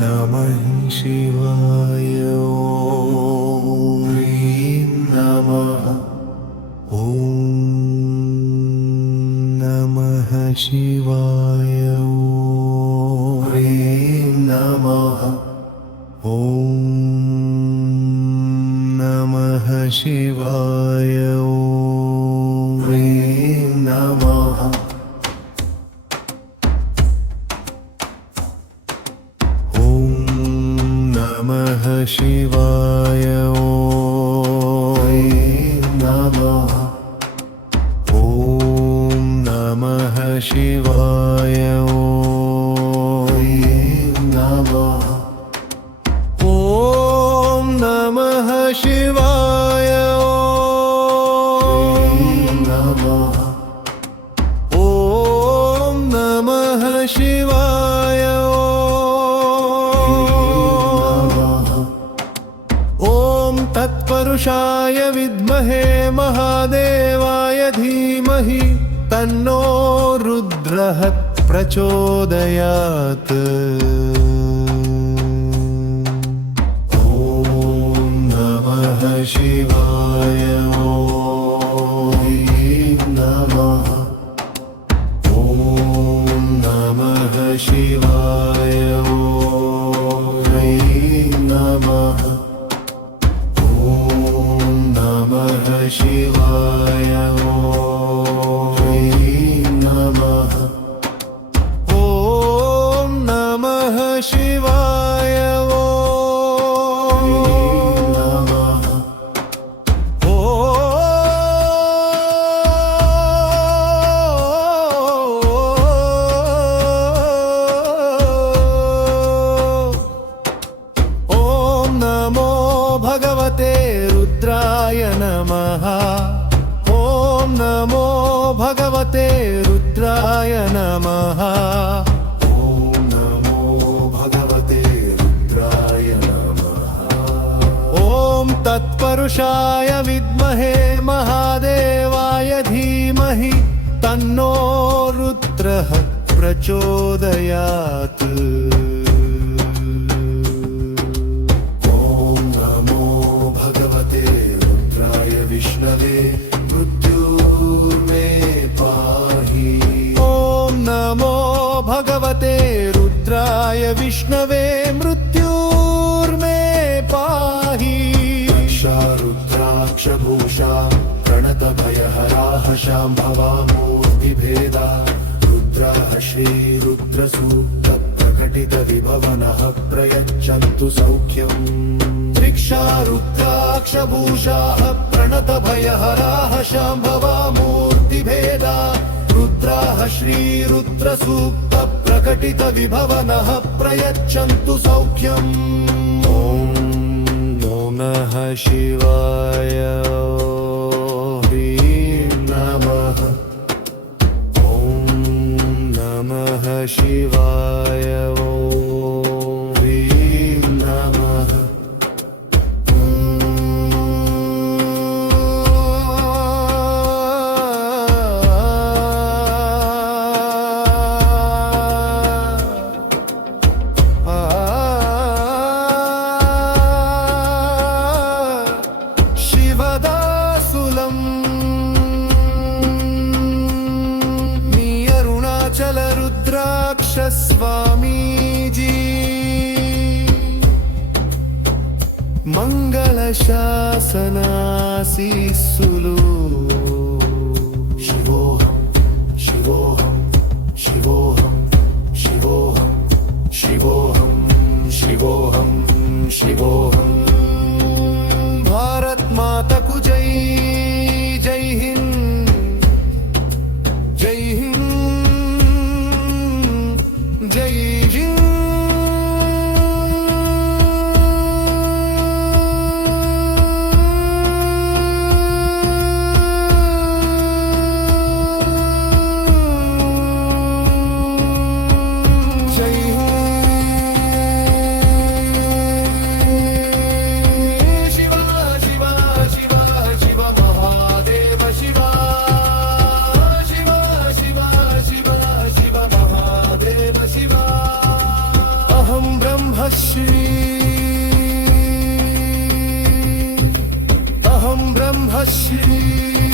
नमः शिवाय ॐ ह्रीं नमः ॐ नमः शिवाय ॐ ह्रीं नमः ॐ नमः शिवाय ॐ ह्रीं नमः नमः शिवाय ॐ ह्रीं नमः ॐ नमः शिवाय ॐ ह्रीं नमः ॐ नमः शिवाय ॐ नमः ॐ नमः शिवाय तत्पुरुषाय विद्महे महादेवाय धीमहि तन्नो रुद्रः प्रचोदयात्। ॐ नमः शिवाय ॐ ह्रीं नमः ॐ नमः शिवाय ॐ ह्रीं नमः नमः शिवाय ॐ ह्रीं नमः ॐ नमः शिवाय ॐ ह्रीं नमः ॐ नमो भगवते रुद्राय नमः ॐ नमो भगवते रुद्राय नमः ॐ नमो भगवते रुद्राय नमः ॐ तत्पुरुषाय विद्महे महादेवाय धीमहि तन्नो रुद्रः प्रचोदयात्। विष्णवे मृत्युर्मे पाहि ॐ नमो भगवते रुद्राय विष्णवे मृत्युर्मे पाहि रक्षा रुद्राक्षभूषा प्रणतभयहराः शाम्भवा मूर्तिभेदा रुद्रः श्रीरुद्रसूक्तप्रकटितविभवनः प्रयच्छन्तु सौख्यम्। रक्षा रुद्राक्षभूषाः प्रणतभयहराः शाम्भवा मूर्तिभेदा रुद्राः श्रीरुद्रसूक्तप्रकटितविभवनः प्रयच्छन्तु सौख्यम्। ॐ नमः शिवाय ह्रीं नमः ॐ नमः शिवाय ॐ ह्रीं नमः रुद्राक्ष स्वामीजी मंगल शासनासीस्सुलु शिवोहं शिवोहं शिवोहं शिवोहं शिवोहं शिवोहं शिवोहं। भारत माता को जय जय हिंद जय हिंद जय हिंद। जय शिव शिव शिव शिव महादेव शिव బ్రహ్మశ్రీ